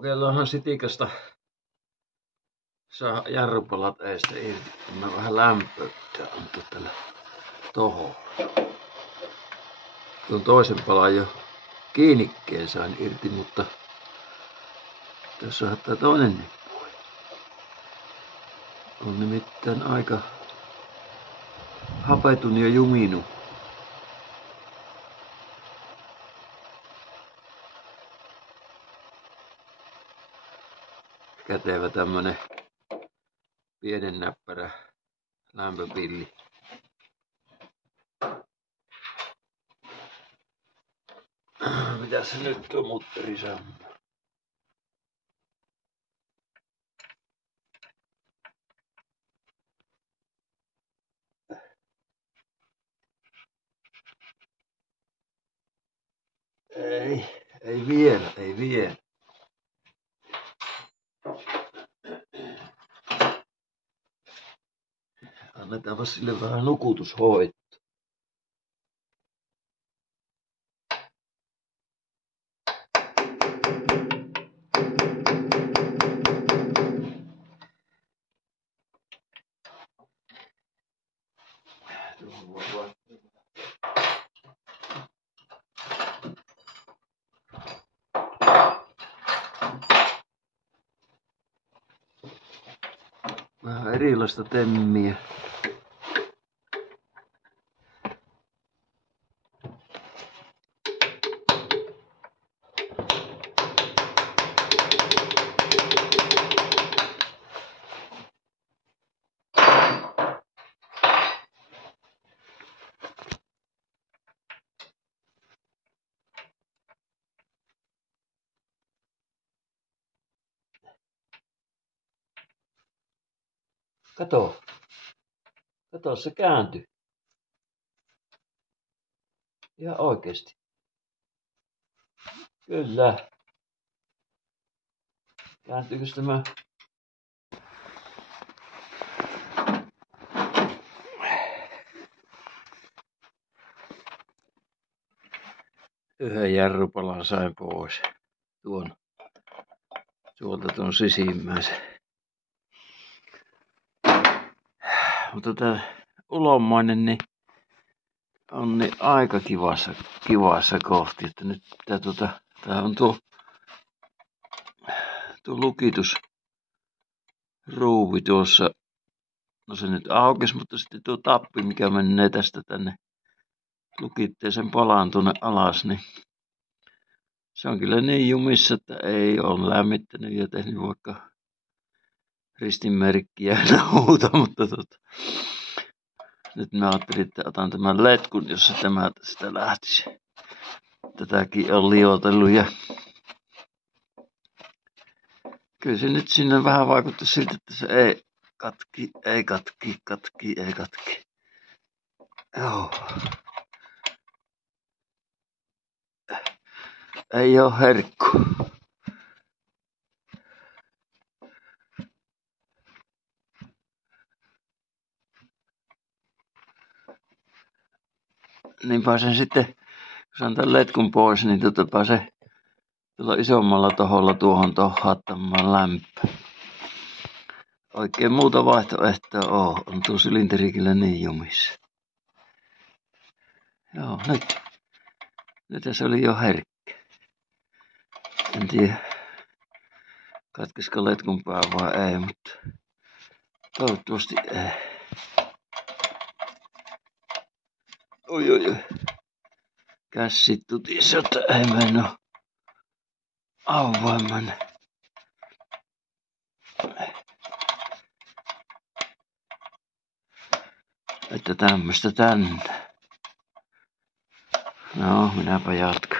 Kokeillaanhan sitikasta saa jarrupalat eestä irti. Mä vähän lämpöyttä antaa tällä tohon. Tuon toisen palan jo kiinnikkeen sain irti, mutta tässä on tää toinen nippu. On nimittäin aika hapetun ja juminu. Kätevä tämmönen pienen näppärä lämpöpilli. Mitäs se nyt on mutterisammu? Ei vielä. Annetaanpa sille vähän nukutushoito. Vähän erilaista temmiä. Kato, se kääntyi. Ihan oikeesti. Kyllä. Kääntyykös tämä? Yhden jarrupalan sain pois. Tuon sisimmäisen. Mutta tää ulommainen niin on niin aika kivassa kohti, että nyt tää on tuo lukitusruuvi tuossa. No se nyt aukesi, mutta sitten tuo tappi, mikä menee tästä tänne lukitteeseen palaan tuonne alas, niin se on kyllä niin jumissa, että ei ole lämmittänyt ja tehnyt vaikka ristinmerkkiä ja muuta, mutta nyt mä ajattelin, että otan tämän letkun, jossa tämä tästä lähtisi. Tätäkin on liotellut ja kyllä se nyt sinne vähän vaikutti siltä, että se ei katki. Joo. Ei oo herkku. Niin pääsen sitten, kun saan tän letkun pois, niin pääsen tuolla isommalla toholla tuohon haattamaan lämpöä. Oikein muuta vaihtoehtoa on tuo sylinteri kyllä niin jumissa. Joo, nyt se oli jo herkkä. En tiedä, katkesko letkun pää vai ei, mutta toivottavasti ei. Oi. Kässit tutissa, että ei mennä avaimen. Että tämmöstä tänne. No, minäpä jatkan.